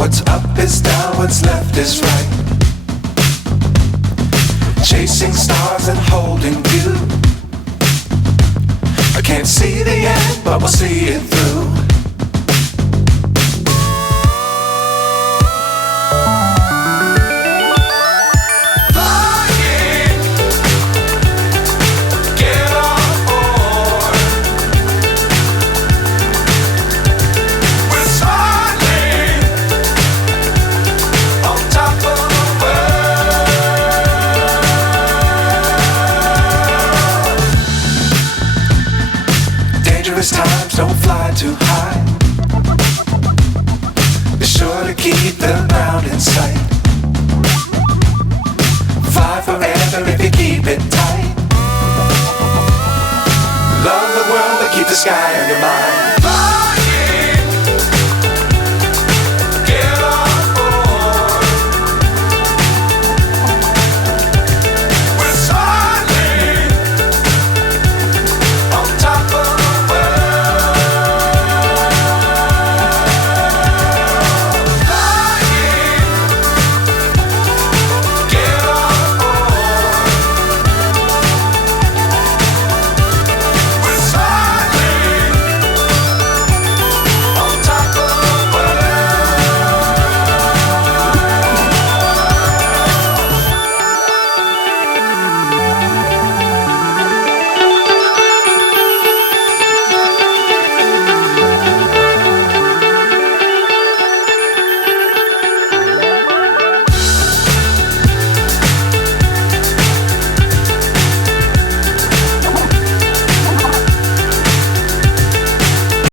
What's up is down, what's left is right. Chasing stars and holding you. I can't see the end, but we'll see it through. Times don't fly too high. Be sure to keep the ground in sight. Fly forever if you keep it tight. Love the world but keep the sky on your mind.